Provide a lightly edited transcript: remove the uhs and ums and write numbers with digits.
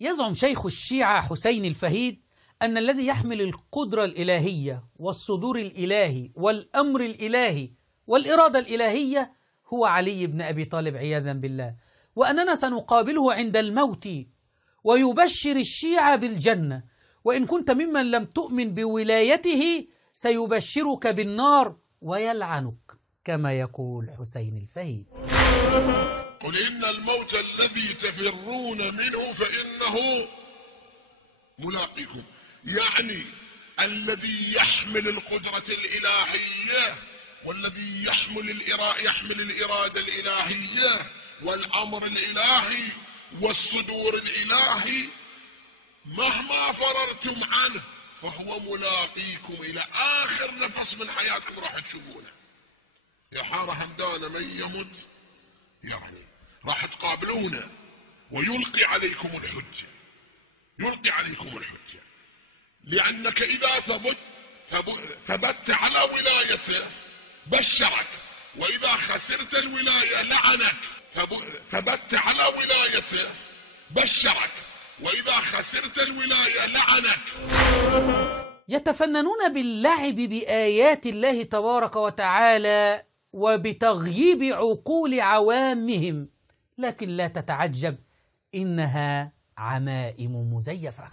يزعم شيخ الشيعة حسين الفهيد أن الذي يحمل القدرة الإلهية والصدور الإلهي والأمر الإلهي والإرادة الإلهية هو علي بن أبي طالب عياذا بالله، وأننا سنقابله عند الموت، ويبشر الشيعة بالجنة، وإن كنت ممن لم تؤمن بولايته سيبشرك بالنار ويلعنك، كما يقول حسين الفهيد. قل إن الموت الذي تفرون منه فإنه ملاقيكم، يعني الذي يحمل القدرة الإلهية والذي يحمل الإرادة الإلهية والأمر الإلهي والصدور الإلهي، مهما فررتم عنه فهو ملاقيكم إلى آخر نفس من حياتكم راح تشوفونه. يا حارة همدان من يمت يعني راح تقابلونه ويلقي عليكم الحجة، يلقي عليكم الحجة، لأنك إذا ثبت على ولايته بشرك، وإذا خسرت الولاية لعنك. ثبت على ولايته بشرك، وإذا خسرت الولاية لعنك. يتفننون باللعب بآيات الله تبارك وتعالى وبتغييب عقول عوامهم، لكن لا تتعجب، إنها عمائم مزيفة.